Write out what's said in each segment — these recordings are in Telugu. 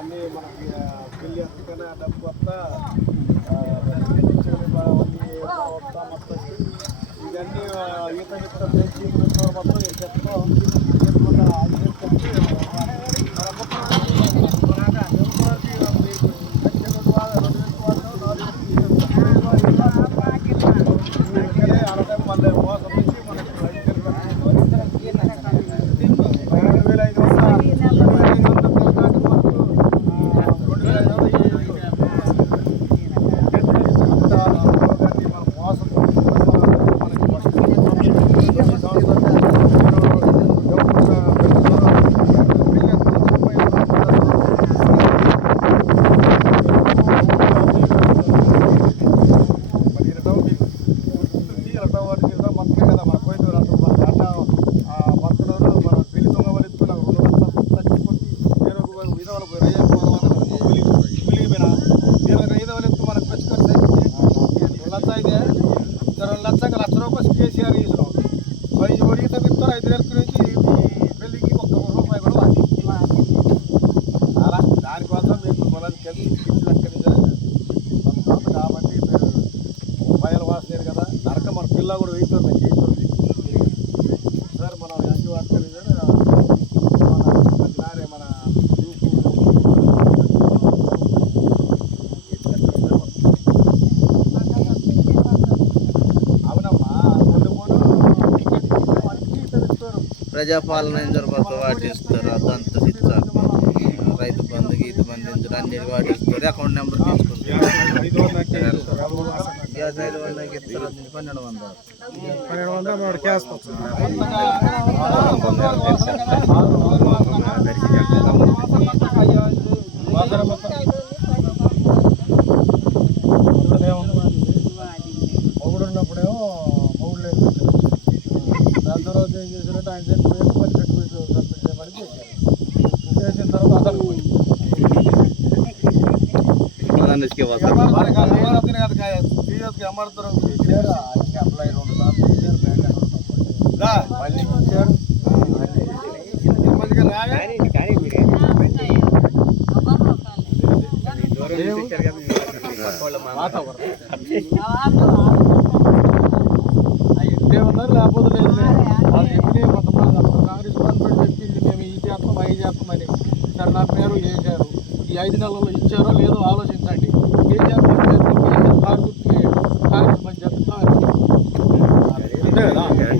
అన్నీ మనకి పెళ్ళి అందుకనే డబ్బు వస్త మొత్తం ఇవన్నీ ఈత మిత్రం పెంచి మొత్తం చెప్తాం మళ్ళీ మోసం నుంచి మనకి 2 లక్షలు కేసీఆర్ చేసినాం. మరి ఒడిగితే మిత్రులు 5,000 నుంచి ఈ పెళ్లికి ఒక్క రూపాయి కూడా అలా దానికోసం మీకు పొలానికి కాబట్టి మీరు రూపాయలు వాసలేరు కదా నరక మన పిల్ల కూడా వెళ్తుంది సార్ మనం ఎంజీ వాడుతుంది మన ప్రజాపాలన జరుగుతూ వాటిస్తారు అదంతా ఇస్తారు రైతు బంధు గీత బంధు అన్ని వాటిస్తారు అకౌంట్ నెంబర్ తీసుకుంటారు 1200 ఉన్నప్పుడేమో మౌడు లేదు దాని తర్వాత ఏం చేసినట్టు ఆయన చనిపోయి చేసిన తర్వాత అసలు పోయి అమర్తారు అప్లై 2 సార్లు చేశారు మళ్ళీ ఇచ్చారు ఇంటే ఉన్నారు లేకపోతే లేదు వాళ్ళు చెప్పిన కొంతమంది కాంగ్రెస్ గవర్నమెంట్ చెప్పింది మేము ఈ చేస్తాం అవి చేస్తామని సరే నా పేరు చేశారు ఈ 5 నెలల్లో ఇచ్చారో లేదో ఆలోచించండి కేసీఆర్ కారు గుర్తు కాంగ్రెస్ మంచి చెప్తాం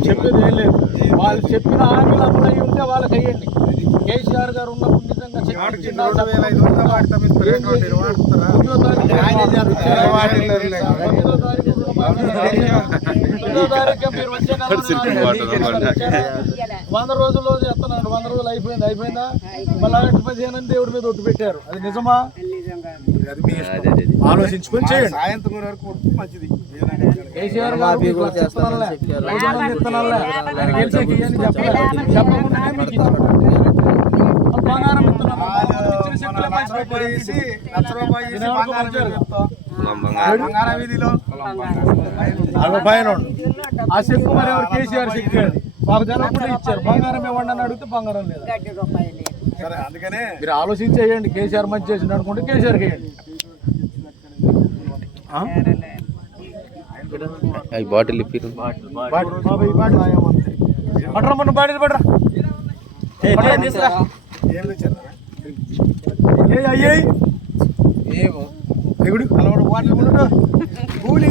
చెప్పేది ఏం లేదు వాళ్ళు చెప్పిన హామీలు అమలు అయ్యి ఉంటే వాళ్ళకి అయ్యండి కేసీఆర్ గారు ఉన్నప్పుడు నిజంగా మీరు వచ్చే 100 రోజుల్లో చెప్తున్నాను 100 రోజులు అయిపోయిందా మళ్ళీ 15 దేవుడి మీద ఒట్టు పెట్టారు అది నిజమా ఆలోచించుకొని చేయండి సాయంత్రం వరకు మంచిది కేసీఆర్ గారు బంగారం ఆ చెక్కు మరి ఎవరు కేసీఆర్ చెక్కు మాకు జనకుండా ఇచ్చారు బంగారం ఇవ్వండి అని అడిగితే బంగారం లేదు అందుకనే మీరు ఆలోచించి చేయండి కేసీఆర్ మంచి చేసింది అనుకుంటే కేసీఆర్ వేయండి బాటిల్ పడరా మొన్న బాటిల్ పడరా ఎగుడు అలవాటు బాటిల్ కొనుడు కూలి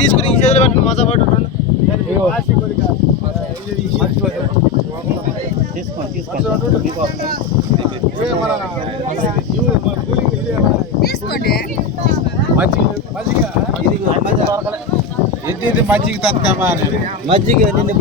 తీసుకుని ఈ చేతులు పెట్టండి మజా పట్టు మజ్జిగ తత్కమా మజ్జిగ నిన్ను